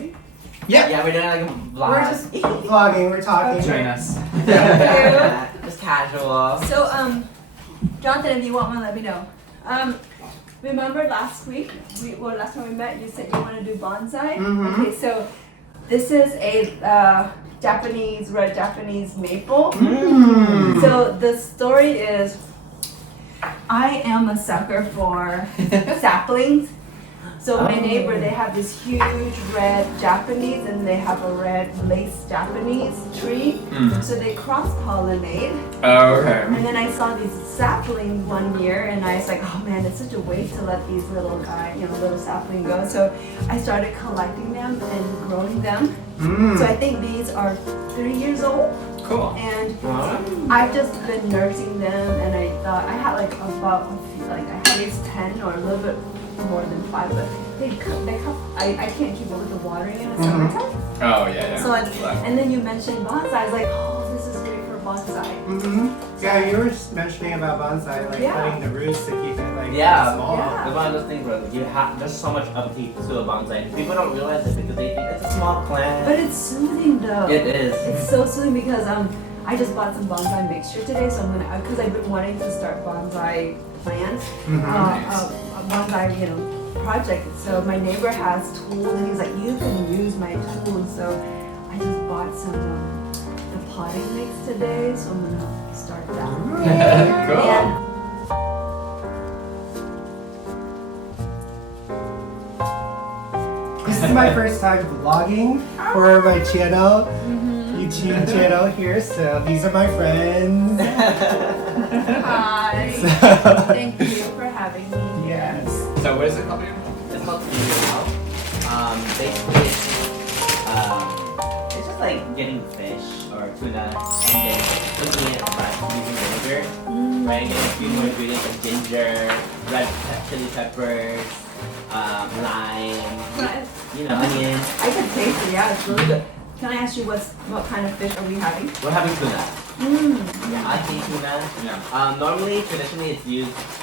recording? Yeah, we're doing like a vlog. We're just vlogging, we're talking. Join us. Just casual. So, Jonathan, if you want one, let me know. Remember last week, last time we met, you said you want to do bonsai? Mm-hmm. Okay, so this is a red Japanese maple. Mm. So the story is, I am a sucker for saplings. So my neighbor, they have this huge red Japanese and they have a red lace Japanese tree. So they cross-pollinate. Oh, okay. And then I saw these saplings one year and I was like, oh man, it's such a waste to let these little little saplings go. So I started collecting them and growing them. So I think these are 3 years old. Cool. And I've just been nursing them and I thought I had like about I had at least 10 or a little bit more than 5, but I can't keep up with the watering in the summertime. Oh, yeah. So and then you mentioned bonsai. I was like, oh, this is great for bonsai. Yeah, you were mentioning about bonsai, like cutting the roots to keep it like small. It's one of those things where there's so much upkeep to a bonsai. People don't realize it because they think it's a small plant. But it's soothing though. It is. It's so soothing because I just bought some bonsai mixture today, so I'm gonna because I've been wanting to start bonsai plants, a bonsai project. So my neighbor has tools, and he's like, you can use my tools. So I just bought some the potting mix today, so I'm gonna start that. Cool. And This is my first time vlogging for my channel, YouTube channel here, so these are my friends. hi, So, thank you for having me. yes. So what is it called again? It's called Kinilaw. Basically, it's just like getting fish or tuna and then cooking it fresh using vinegar. Right? Getting a few more ingredients like ginger, red chili peppers, lime, onions. I can taste it. Yeah, it's really good. Can I ask you what kind of fish are we having? We're having tuna. Yeah, I think tuna. Yeah. Normally, traditionally,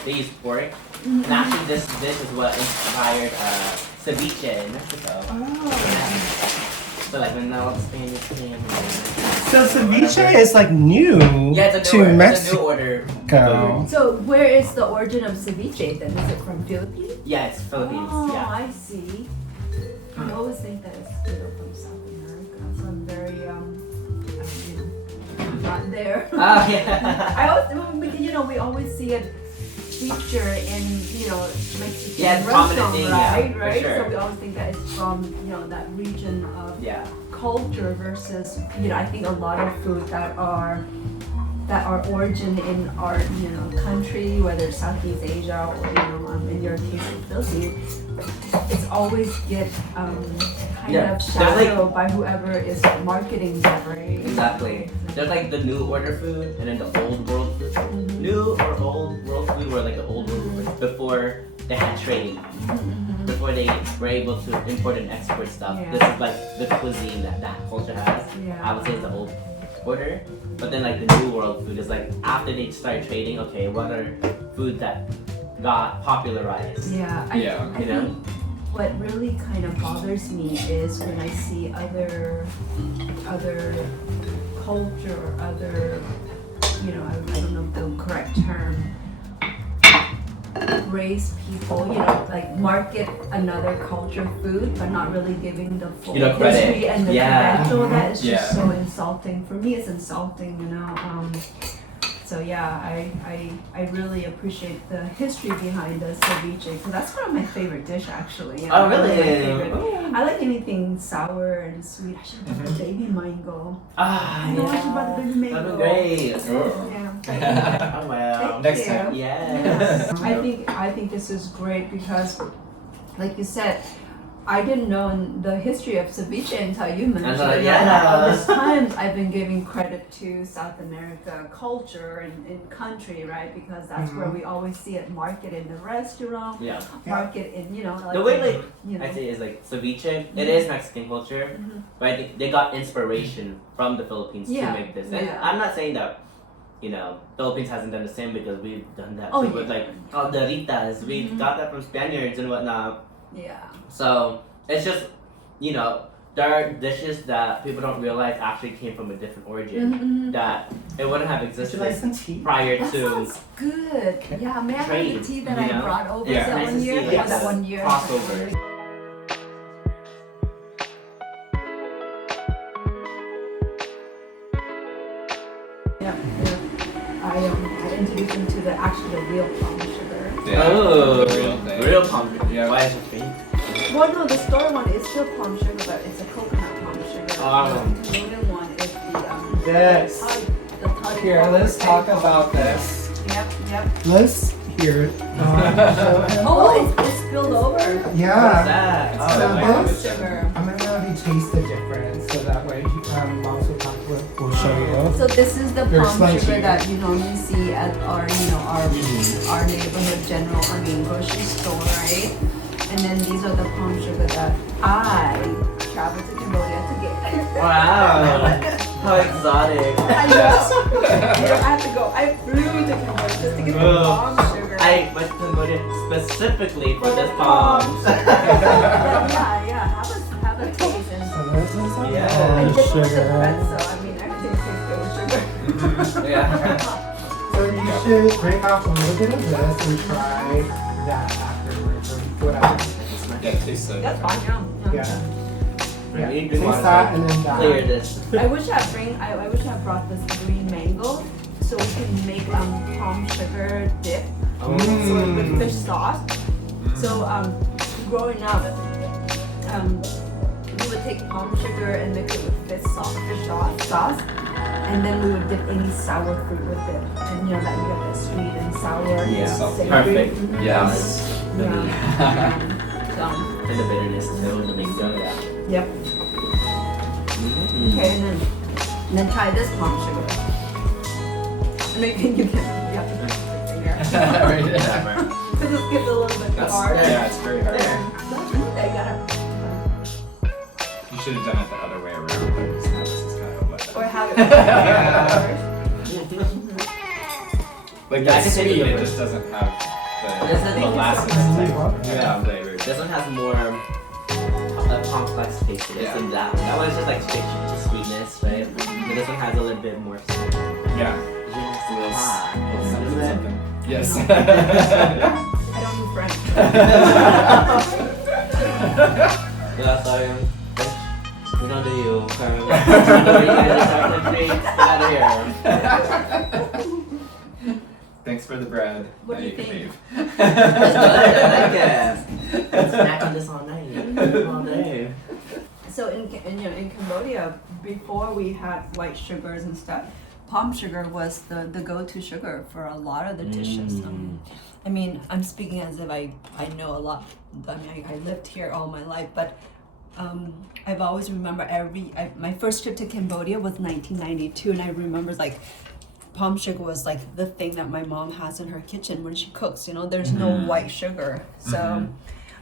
they use pork. And actually, this dish is what inspired ceviche in Mexico. So like when now Spanish came. So ceviche is like new to Mexico. It's a new order. So where is the origin of ceviche then? Is it from Philippines? Yeah, it's Philippines. Oh, Yeah. I see. I always think that it's from South America. So I'm very I'm not there. Oh yeah. I always, we always see it feature in Mexican prominent restaurant, thing, right? for Right. sure. So we always think that it's from that region of culture versus I think a lot of foods that are origin in our country, whether it's Southeast Asia or in your case the Philippines, it's always get kind of shadowed by whoever is marketing them, right? Exactly. There's like the new order food and then the old world food. New or old world food were like the old world food before they had trading. Before they were able to import and export stuff. This is like the cuisine that culture has. I would say it's the old order. But then like the new world food is like after they started trading, okay, what are food that got popularized? I think what really kind of bothers me is when I see other culture or other, I don't know the correct term, race people, like market another culture food, but not really giving the full history and the credential. That is just so insulting. For me, it's insulting, So I really appreciate the history behind the ceviche because that's one of my favorite dish actually. Oh really? I like anything sour and sweet. I should have brought the baby mango. I should have brought the baby mango. That'd be great. Yeah. Oh wow. Next time. Yes. I think this is great because, like you said, I didn't know the history of ceviche until you mentioned it. All these times I've been giving credit to South America culture and country, right? Because that's where we always see it marketed in the restaurant, market in, like the way I say is like ceviche, it is Mexican culture, but I think they got inspiration from the Philippines to make this. And I'm not saying that Philippines hasn't done the same because we've done that too, but like calderitas, we got that from Spaniards and whatnot. Yeah. So it's just you know, there are dishes that people don't realize actually came from a different origin that it wouldn't have Would existed you like some tea? prior That to sounds good. Yeah, may I have trade, the tea that you I know? brought over Yeah. that Nice one to year? see Yeah, this that 1 year. crossover. Yeah, yeah. I introduced him to the real palm sugar. Yeah. Oh, The real thing. real palm sugar. Yeah. Why is it fake? Well, no, the store one is still palm sugar, but it's a coconut palm sugar. The Canadian one is the Yes. the toddy Here, palm let's sugar. talk about this. Yep. Let's hear. Oh, it's spilled over. What's Yeah. that? Oh, So like this- this. Sugar. I'm gonna have you taste the difference, so that way Moms will show you. So this is the They're palm sliced sugar here. that you normally see at our, our neighborhood grocery store, right? And then these are the palm sugar that I traveled to Cambodia to get. Wow. How exotic. I know. I had to go. I flew to Cambodia just to get the palm sugar. I went to Cambodia specifically for this palm palm. yeah. Have a taste and So this is some Yeah. I palm did it with the sugar. pretzel. I mean, everything tastes good with sugar. Yeah. So you should break off a little bit of this and try that afterwards, or whatever. Yeah, it tastes so That's different. fine. Yeah. Yeah. We Taste want that to and then that. clear this. I wish I brought this green mango so we can make palm sugar dip so with fish sauce. So growing up, we would take palm sugar and mix it with fish sauce, and then we would dip any sour fruit with it, and that you get that sweet and sour. Yeah. savory. Perfect. Mhm. Yes. Yeah. And the bitterness too, the mango. Yeah. Yep. Mm-hmm. Okay, and then try this palm sugar. And then you have to put your finger. Right, yeah. Whatever. Because it gets a little bit That's, hard. yeah, it's very hard. I got You should have done it the other way around. Though, 'cause now this is kind of what Or have it. like Yeah, I that's can say sweet. the It difference. just doesn't have This is the the molasses Yeah. type flavors. This one has more complex taste to this Yeah. than that one. That one's just like straight sweetness, right? But this one has a little bit more sweet. Yeah. Ah, Something. Yes. I don't do French. Yeah, sorry. We don't do you, Carmen. We know you guys are country. Get out of here. Thanks for the bread. What Now do you can think? leave. It's good. I like it. Let's snack on this all night. All day. So in Cambodia, before we had white sugars and stuff, palm sugar was the go-to sugar for a lot of the dishes. I mean, I'm speaking as if I know a lot. I mean, I lived here all my life, but I've always remember my first trip to Cambodia was 1992, and I remember like palm sugar was like the thing that my mom has in her kitchen when she cooks. There's no white sugar, so.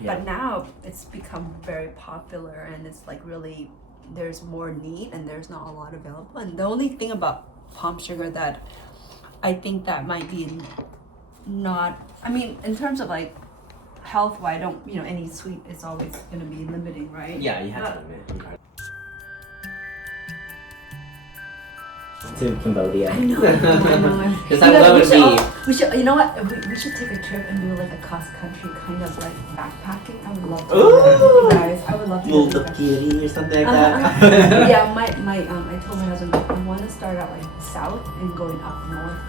Yeah. But now it's become very popular, and it's like really there's more need and there's not a lot available. And the only thing about palm sugar that I think that might be not, I mean, in terms of like health wise, any sweet is always going to be limiting, right? Yeah, you have to admit. To Cambodia. I know. Because I love to be. We should, you know what? We should take a trip and do like a cross country kind of like backpacking. I would love to. Do that with you guys. I would love to. Move do the that. beauty or something like that. Yeah, I told my husband I want to start out like south and going up north.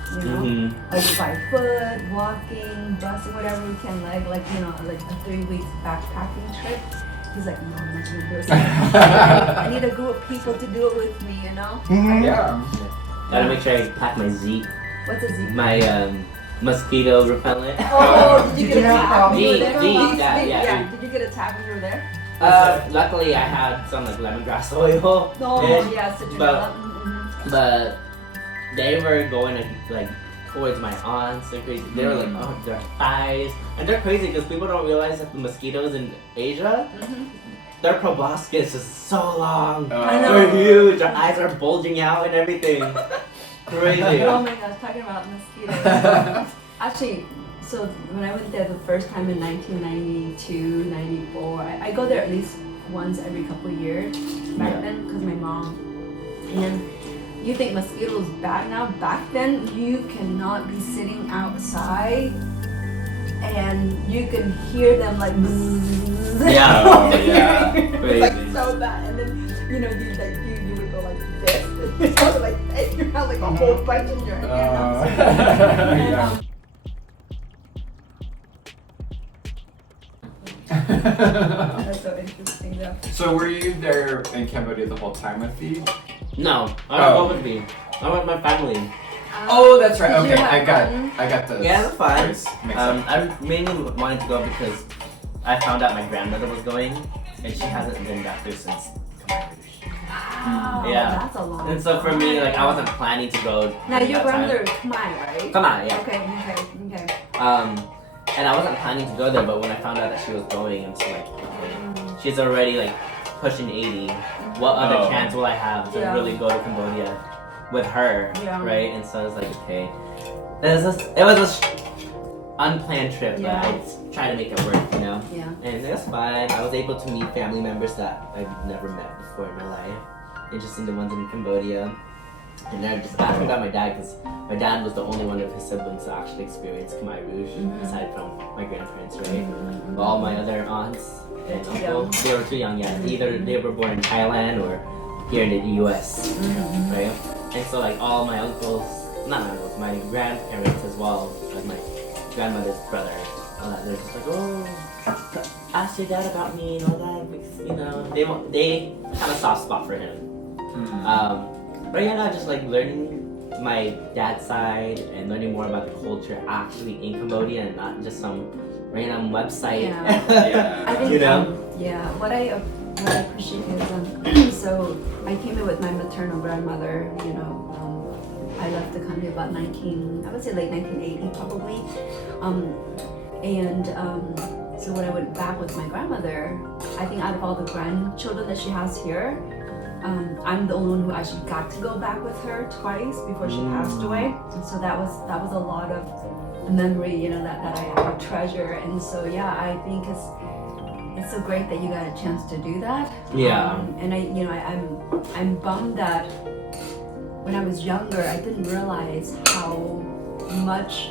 Like by foot, walking, busing, whatever we can, like a 3 weeks backpacking trip. He's like, no, I'm not gonna do it. I need a group of people to do it with me, Yeah. Gotta make sure I pack my Zeke, What's a Zeke? my mosquito repellent. Oh, did you get Did you have attacked when you were Zeke, there? Zeke, yeah. Did you get attacked when you were there? Luckily I had some like lemongrass oil. No, ish, yeah, citronella. But they were going like towards my aunts. They're crazy. They were like, oh, their thighs, and they're crazy because people don't realize that the mosquitoes in Asia, their proboscis is so long. I know. They're huge. Their eyes are bulging out and everything. Crazy. Oh my gosh, talking about mosquitoes. Actually, so when I went there the first time in 1992, 94, I go there at least once every couple of years back then because my mom. And you think mosquitoes bad now? Back then, you cannot be sitting outside and you can hear them like bzzz. Yeah, oh, yeah. It's like so bad. And then you know you would go like this. It's sort of like and you have like a whole bunch in your hand. Yeah. That's so interesting though. So were you there in Cambodia the whole time with Phi? No, I don't go with me. I'm with my family. Oh, that's right. Did you Okay, have fun? I got the. Yeah, that's fine. mixed up. I mainly wanted to go because I found out my grandmother was going, and she hasn't been back there since Khmer Rouge. Wow, Yeah. that's a long And so for me, like I wasn't planning to go. Now during your that time. grandmother is Khmer, right? Come on, yeah. Okay. And I wasn't planning to go there, but when I found out that she was going, it's like, okay, she's already like pushing 80. What other chance will I have to really go to Cambodia with her, right? And so I was like, okay, it was a unplanned trip, but I tried to make it work, you know? Yeah. And that's fine. I was able to meet family members that I've never met before in my life. Interesting, the ones in Cambodia. And then I just asked about my dad because my dad was the only one of his siblings to actually experience Khmer Rouge, aside from my grandparents, right? But all my other aunts and uncles, they were too young yet. Either they were born in Thailand or here in the US, right? And so like all my uncles, not my uncles, my grandparents as well, like my grandmother's brother, all that, they're just like, oh, ask your dad about me and all that, because, you know, they have a soft spot for him. But yeah, no, just like learning my dad's side and learning more about the culture actually in Cambodia and not just some random website. Yeah. I think, you know? what I appreciate is, so I came in with my maternal grandmother, you know, I left the country about I would say late 1980 probably. So when I went back with my grandmother, I think out of all the grandchildren that she has here, I'm the only one who actually got to go back with her twice before she passed away. And so that was a lot of memory, you know, that I treasure. And so yeah, I think it's so great that you got a chance to do that. Yeah. And I'm bummed that when I was younger, I didn't realize how much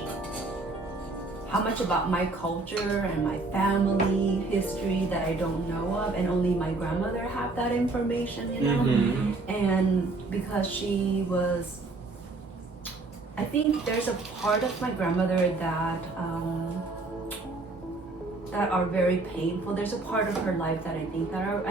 about my culture and my family history that I don't know of, and only my grandmother had that information, you know. And because she was, I think there's a part of my grandmother that are very painful. There's a part of her life that I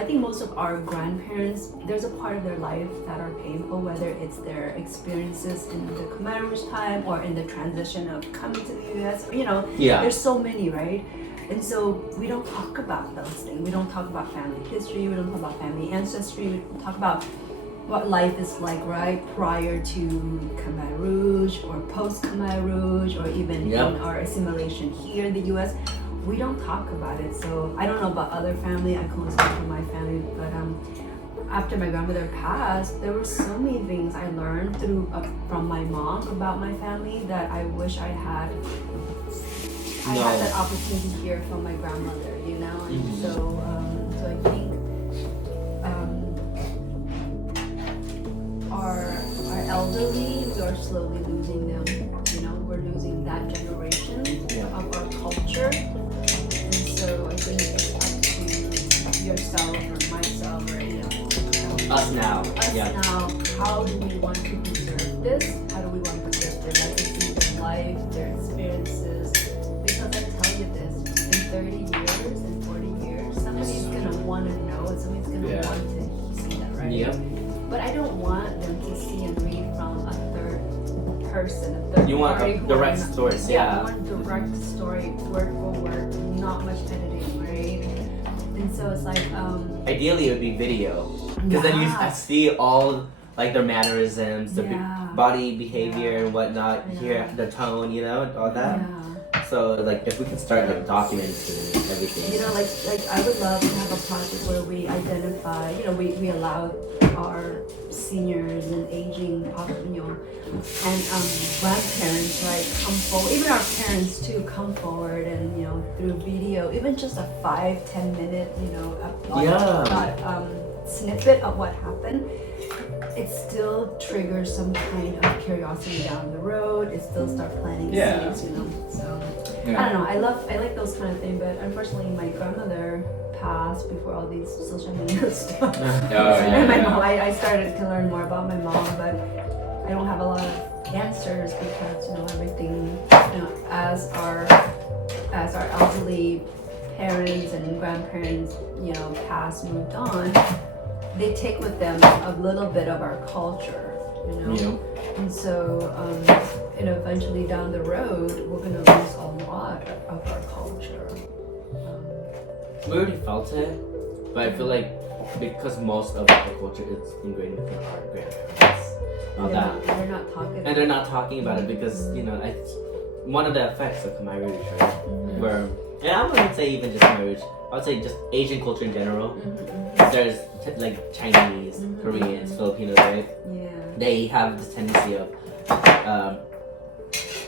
think most of our grandparents, there's a part of their life that are painful, whether it's their experiences in the Khmer Rouge time or in the transition of coming to the US, you know, there's so many, right? And so we don't talk about those things. We don't talk about family history, we don't talk about family ancestry, we don't talk about what life is like, right, prior to Khmer Rouge or post Khmer Rouge or even in our assimilation here in the US. We don't talk about it, so I don't know about other family. I can only speak for my family, but after my grandmother passed, there were so many things I learned from my mom about my family that I wish I had that opportunity to hear from my grandmother, you know. And so I think our elderly, we are slowly losing them. You know, we're losing that generation of our culture. So I think it's up to yourself or myself or us now. Now, how do we want to preserve this? How do we want to preserve their legacy, their life, their experiences? Because I tell you this, in 30 years, in 40 years, somebody's gonna want to know and somebody's gonna want to see that, right? Yep. But I don't want them to see and read from a third person, a third You want party a direct story, I want direct story, word for word, not much editing, right? And so it's like, ideally it would be video, because then you see all like their mannerisms, the body behavior and whatnot, hear the tone, you know, all that. So like if we could start like documenting everything. You know, like I would love to have a project where we identify, you know, we allow our seniors and aging, you know, and grandparents, right, come forward, even our parents too, come forward and, you know, through video, even just a 5-10 minute, you know, snippet of what happened. It still triggers some kind of curiosity down the road. It still starts planting seeds, you know. So I don't know. I like those kind of things, but unfortunately, my grandmother passed before all these social media stuff. And my mom, I started to learn more about my mom, but I don't have a lot of answers because, you know, everything, you know, as our elderly parents and grandparents, you know, passed, moved on, they take with them a little bit of our culture, you know? Yeah. And so, you know, eventually down the road, we're gonna lose a lot of our culture. We already felt it, but I feel like because most of our culture is ingrained within our grandparents. They're not talking. And they're not talking about it because, you know, one of the effects of Khmer Rouge, right? Where, and I wouldn't say even just Khmer Rouge, I would say just Asian culture in general. There's like Chinese, Koreans, Filipinos, right? Yeah. They have this tendency of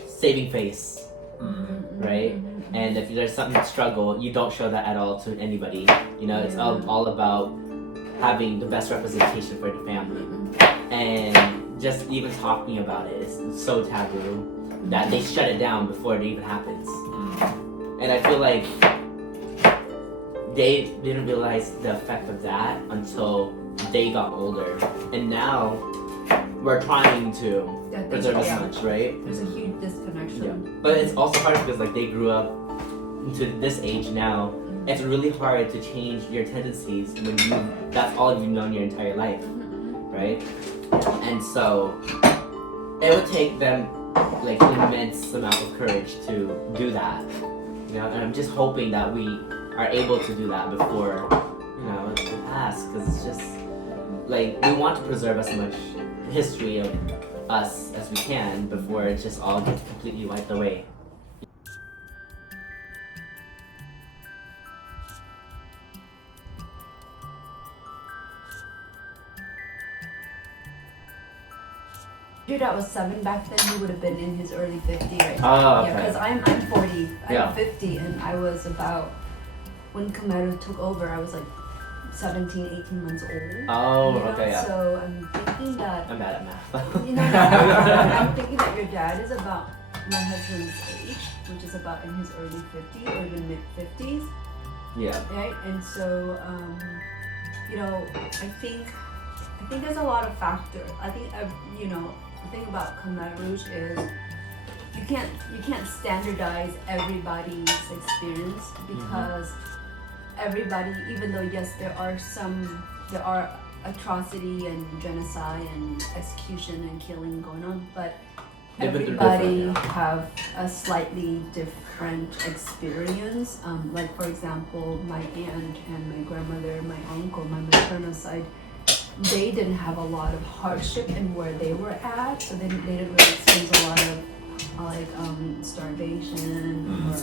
saving face, right? And if there's something struggle, you don't show that at all to anybody. You know, it's all about having the best representation for the family. And just even talking about it is so taboo that they shut it down before it even happens. And I feel like they didn't realize the effect of that until they got older. And now we're trying to preserve as much, right? There's a huge disconnection. Yeah. But it's also hard because like they grew up into this age now. It's really hard to change your tendencies when that's all you've known your entire life, right? And so it would take them like an immense amount of courage to do that. You know, and I'm just hoping that we are able to do that before, you know, it pass, because it's just like we want to preserve as much history of us as we can before it just all gets completely wiped away. Dude, I was 7 back then. He would have been in his early 50s, right? Oh, okay. Yeah, because I'm 40. Yeah. I'm 50, and I was about when Khmer took over. I was like 17, 18 months old. Oh, you know? okay, yeah. So I'm thinking that. I'm bad at math. You know, I'm thinking that your dad is about my husband's age, which is about in his early 50s or even mid 50s. Yeah. Right, and so you know, I think there's a lot of factors. I think you know. The thing about Khmer Rouge is you can't standardize everybody's experience because everybody, even though yes there are atrocity and genocide and execution and killing going on, but everybody have a slightly different experience. Like for example, my aunt and my grandmother, my uncle, my maternal side, they didn't have a lot of hardship in where they were at, so they didn't really experience a lot of like starvation or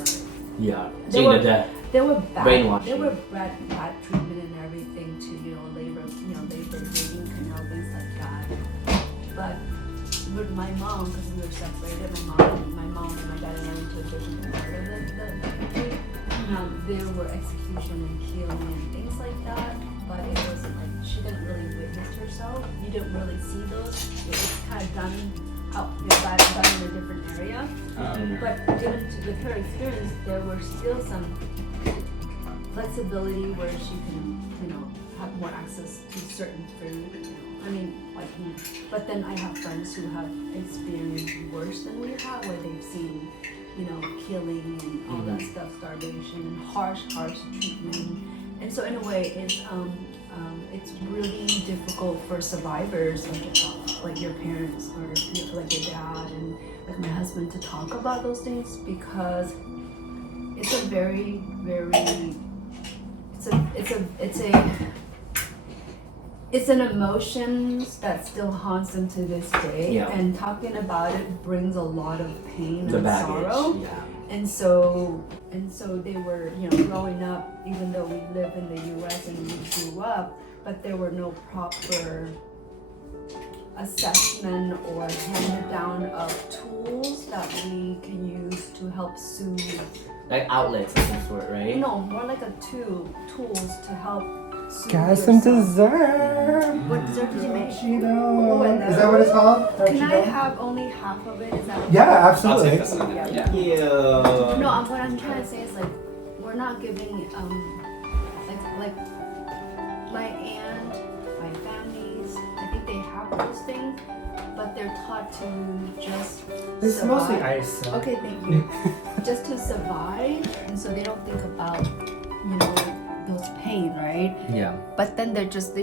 They were bad brainwashing. They were bad treatment and everything to labor reading canal, things like that. But with my mom, because we were separated, my mom and my dad went to a different part of the country. There were execution and killing and things like that. But it wasn't like she didn't really witness herself. You didn't really see those. It was kind of done out done in a different area. But with her experience, there were still some flexibility where she can, have more access to certain food. I mean, like me. But then I have friends who have experienced worse than we have, where they've seen, killing and all that stuff, starvation, and harsh treatment. And so in a way, it's really difficult for survivors like your parents or like your dad and like my husband to talk about those things, because it's a very, very it's an emotion that still haunts them to this day, and talking about it brings a lot of pain and sorrow. and so they were, you know, growing up, even though we live in the U.S. and we grew up, but there were no proper assessment or handed down of tools that we can use to help soothe. Like outlets of some sort, right? No, more like tools to help soothe Got some yourself. dessert. What dessert did you make? Cheeto. Is that what it's called? Can I have only half of it? Is that okay? Yeah, I'll absolutely. take this one. Yeah. Yeah. No, what I'm trying to say is like we're not giving like my aunt, my families, I think they have those things, but they're taught to just This is survive. mostly ice. So. Okay, thank you. Just to survive, and so they don't think about, you know, those pain, right? Yeah. But then they just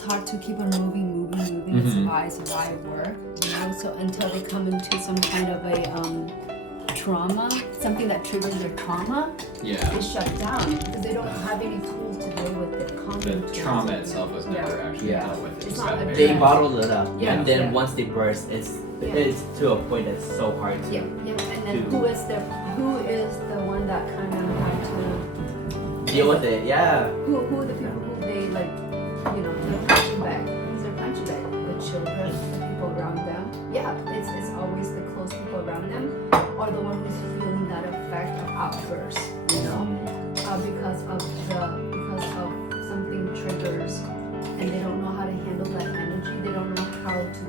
taught to keep on moving and survive work, you know. So until they come into some kind of a trauma, something that triggers their trauma, Yeah. they shut down because they don't have any tools to deal with it. The trauma itself was never actually Yeah. dealt with. It It's just not got addressed. They buried. bottled it up, Yeah. and then Yeah. once they burst, it's to a point that's so hard to. Yeah. And then who is the one that kind of had to Deal with it. Yeah. who the people who they like, you know, the punching bag. Who's their punching bag? The children, the people around them. Yeah, it's always the close people around them, or the one who's feeling that effect of outburst, you know, because of something triggers, and they don't know how to handle that energy. They don't know how to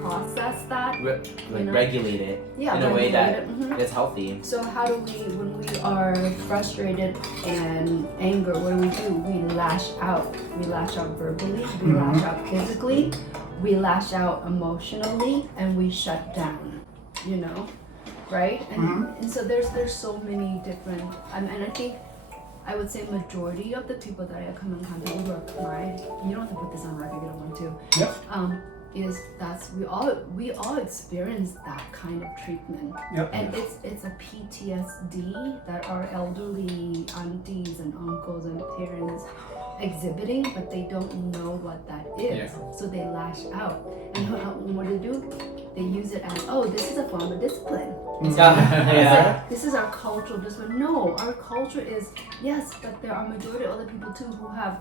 process that. Like You know? regulate it Yeah, in a way that regulate it. is healthy. So how do we, when we are frustrated and anger, what do? We lash out. We lash out verbally, we lash out physically, we lash out emotionally, and we shut down, you know, right? And so there's so many different, and I think, I would say majority of the people that I come in contact with who are Khmer, you don't have to put this on record, you don't want to. Yep. Is that's we all experience that kind of treatment. Yep. And it's a PTSD that our elderly aunties and uncles and parents exhibiting, but they don't know what that is. Yeah. So they lash out. And what do? They use it as, oh, this is a form of discipline. It's like, this is our cultural discipline. No, our culture is, yes, but there are majority of other people too who have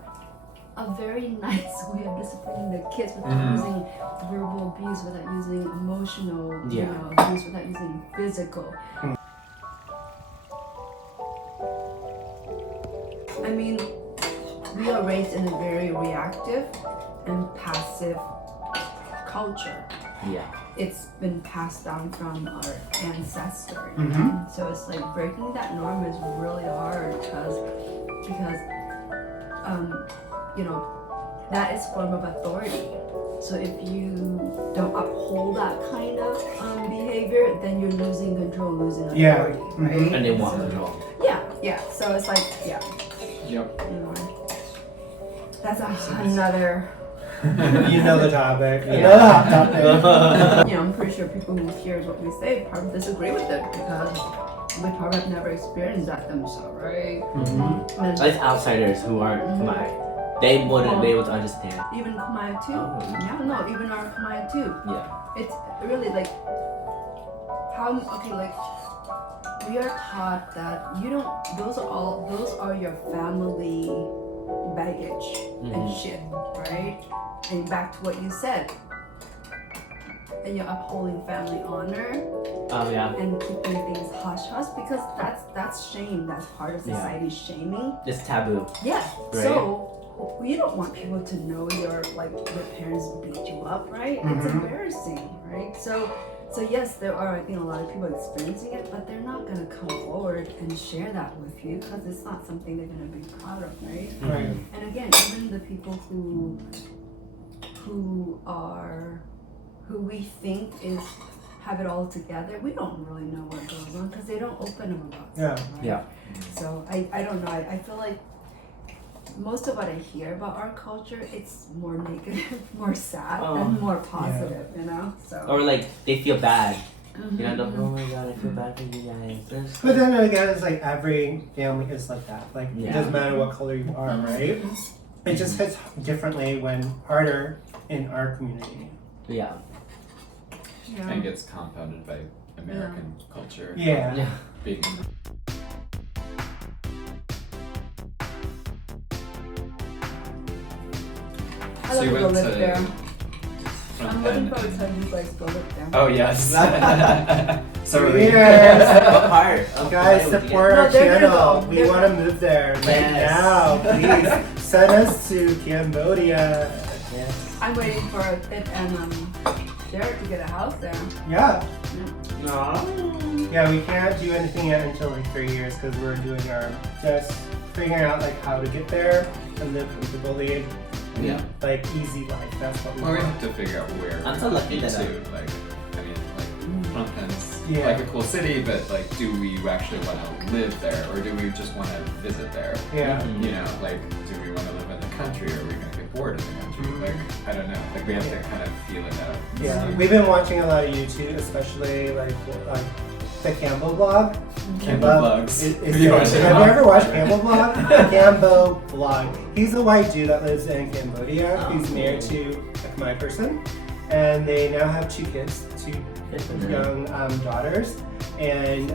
a very nice way of disciplining their kids without using verbal abuse, without using emotional you know, abuse, without using physical. I mean, we are raised in a very reactive and passive culture. Yeah. It's been passed down from our ancestors. Mhm. So it's like breaking that norm is really hard because you know, that is a form of authority. So if you don't uphold that kind of behavior, then you're losing control, losing authority, Yeah. right? And they want So- control. Yeah. So it's like, Yep. you know, that's another. You know the topic. You Yeah. know the hot topic. You know, I'm pretty sure people who hears what we say probably disagree with it because we probably have never experienced that themselves, right? And Like outsiders who aren't Khmer, they wouldn't be able to understand. even Khmer too. Oh. Yeah, no, even our Khmer too. Yeah. It's really like like we are taught that you don't. Those are your family baggage and shit, right? And back to what you said. And you're upholding family honor Oh yeah. and keeping things hush hush because that's shame. That's part of Yeah. society's shaming. It's taboo. Yeah. Right. So you don't want people to know your parents beat you up, right? It's embarrassing, right? So yes, there are, I think, a lot of people experiencing it, but they're not gonna come forward and share that with you because it's not something they're gonna be proud of, right? Right. And again, even the people who we think have it all together, we don't really know what goes on because they don't open them about Yeah. stuff, right? Yeah. So I don't know. I feel like most of what I hear about our culture, it's more negative, more sad, and more positive, you know? So Or like they feel bad. You know, oh my god, I feel bad for you guys. But then again, it's like every family is like that. Like it Yeah. doesn't matter what color you are, right? It just hits differently when harder in our community. Yeah. And gets compounded by American culture. Yeah. Being I So love you to go went live to there. Phnom I'm Penh looking forward and- to having you guys go live there. Oh yes. So are we. Cheers. What part? of Guys, Khmer would you support get? our No, they're gonna channel. go. We They're want to move there right Yes. now. Please send us to Cambodia. Yes. I'm waiting for Tith and Derek to get a house there. Yeah. No. Yeah, we can't do anything yet until like 3 years because we're doing our just figuring out like how to get there and live comfortably. Yeah. Like easy life. That's what we Well, we want. have to figure out where I'm so we're lucky going that to. Like, I mean, like Phnom Penh's Yeah. like a cool city, but like, do we actually want to live there, or do we just want to visit there? Yeah. Mhm. You know, like, do we want to live in the country, or are we going to get bored in the country? Mhm. Like, I don't know. Like, we have Yeah. to kind of feel it out. Yeah, we've been watching a lot of YouTube, especially like the Campbell vlog. Campbell Love- vlogs. it- it's Have you so- watched it? have you ever watched Campbell vlog? Campbell vlog. He's a white dude that lives in Cambodia. He's married to a Khmer person, and they now have 2 kids, 2 young daughters. And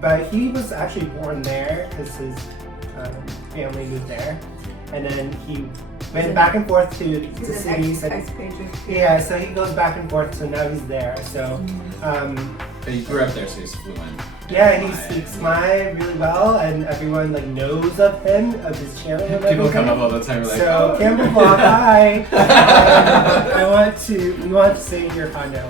but he was actually born there because his family moved there, and then he went back and forth to He's an cities. expatriate. Yeah, so he goes back and forth. So now he's there. So. But he grew up there, so he's fluent. Yeah, he speaks Khmer really well, and everyone like knows of him, of his channel. And People come up everything. all the time, like, So oh, Campbell Vlog, hi. We want to stay in your condo.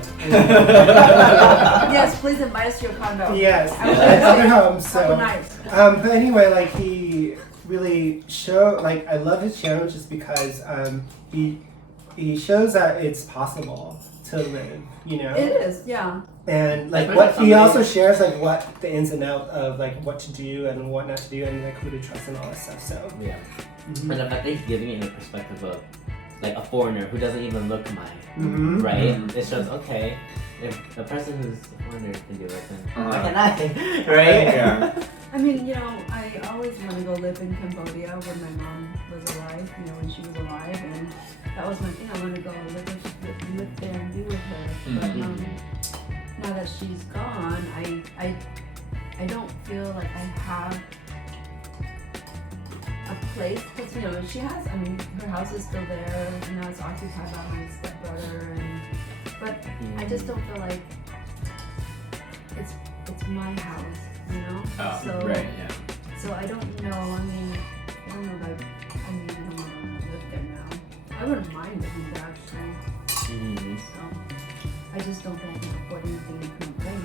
Yes, please invite us to your condo. Yes, I would that's like other to home. stay So, couple nights. but anyway, like he really I love his channel just because he shows that it's possible to live, you know. It is, yeah. And like Like, what when he somebody- also shares like what the ins and outs of like what to do and what not to do and like who to trust and all that stuff. So Yeah. mhm. And the fact that he's giving it in the perspective of like a foreigner who doesn't even look Khmer, Mhm. right? Mhm. It shows, okay, if a person who's a foreigner can do it, then why Uh-huh. can I? Right? Yeah. I mean, you know, I always want to go live in Cambodia when my mom was alive, you know, when she was alive, and that was my thing. I want to go live there and be with her. But now that she's gone, I don't feel like I have a place, because, you know, she has, I mean, her house is still there, and now it's occupied by my stepbrother, but I just don't feel like it's my house, you know? Oh, So, right, yeah. so I don't know, I don't know if I don't want to live there now. I wouldn't mind living there actually, Mhm. so I just don't think I can afford anything in Phnom Penh.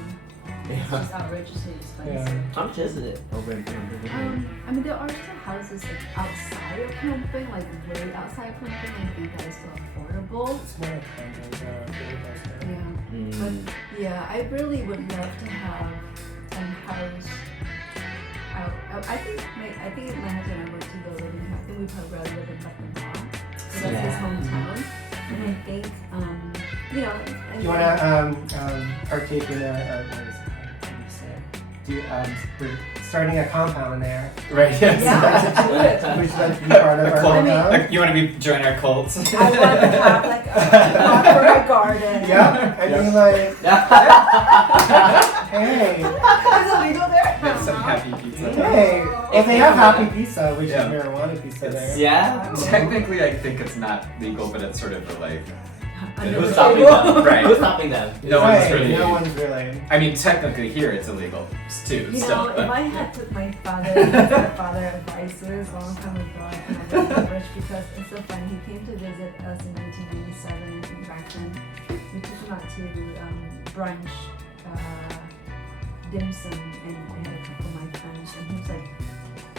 It's Yeah. just outrageously expensive. Yeah. How much is it over in Phnom Penh? I mean, there are still houses like outside of Phnom Penh, like way outside of Phnom Penh, I think that is still affordable. It's more like condos, really nice there. Yeah, Mm. but yeah, I really would love to have a house out. I think my husband and I were to go live in. I think we'd probably rather live in Batam, because that's his Yeah. hometown. And I think, you know, Do you wanna partake in what is it? How do you say it? We're starting a compound there. Right, yes. Yeah. Would you like to be part of A our cult. compound? You want to join our cult? I want to have like a garden. Yeah, I mean like, hey, Is it legal there? Get some happy pizza. hey. If they have happy pizza, which Yeah. is marijuana pizza there. Yeah? Technically, I think it's not legal, but it's sort of the like. Under Who's the stopping table. them? Right. Who's stopping them? No one's Right, really. no one's really. I mean, technically here it's illegal too. You still, know, but if I had took my father advices a long time ago, I think I would be rich, because it's so funny. He came to visit us in 1997 in Brampton. We took him out to brunch, dim sum, and I had a couple of my friends, and he was like,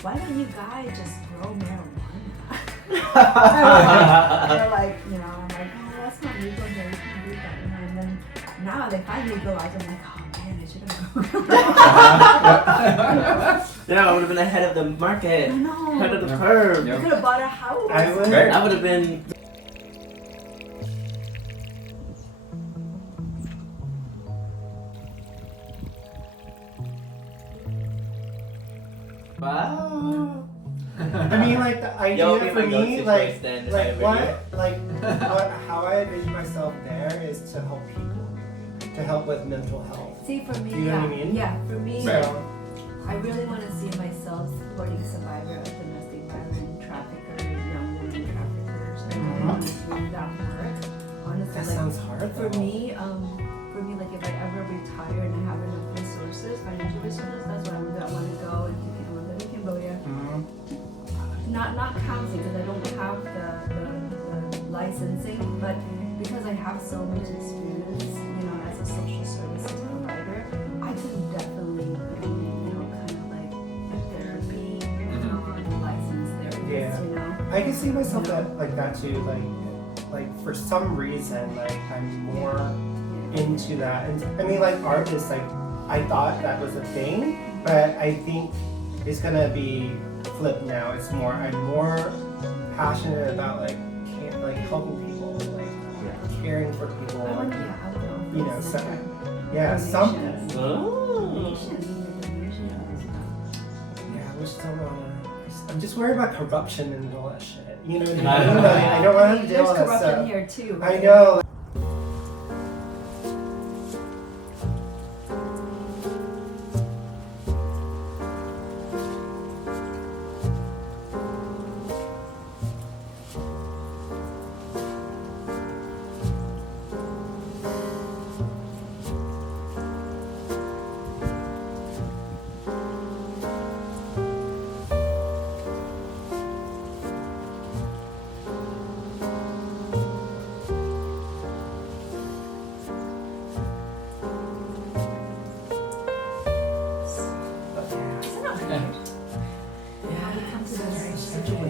"Why don't you guys just grow marijuana?" They're like, you know, I'm like, "Oh, that's not legal here. We can't do that." You know, and then now they finally legalized. I'm like, "Oh man, I should have." Yeah, I would have been ahead of the market. I know. Ahead of the Yeah. curve. Yeah. You could have bought a house. I would. Right. That would have been. Wow. I mean, like the idea Yo, for my me, go-to like, choice then, if I like ever what, like what, how I envision myself there is to help people. to help with mental health. See, for me, Do you know what I mean? Yeah, for me, Right. So, I really want to see myself supporting survivor of domestic violence, traffickers, young women traffickers. I really want to do that work. Honestly, that like, sounds hard for though. me, like if I ever retire and I have enough resources, financial resources, that's what I want to go and do. I want to live in Cambodia. Mhm. Not counseling because I don't have the licensing, but because I have so much experience, as a social services provider, I can definitely do, kind of like therapy, licensed therapist, Yeah. I can see myself like that too. Like for some reason, like I'm more into that. And I mean, like art is like I thought that was a thing, but I think it's gonna be flipped now. I'm more passionate about like helping people, like caring for people, like so something. Oh. Yeah, I just don't wanna. I'm just worried about corruption and all that shit. You know what I mean? Like, I don't want to deal There's with that corruption stuff. here too. I know.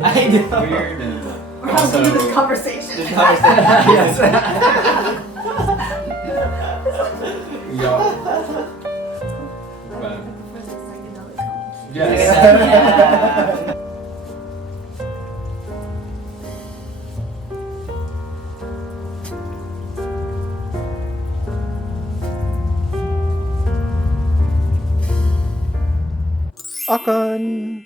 I know. Weird. We're having Also- this conversation. This conversation. Yes. Yeah. But yes. Yeah. Akan.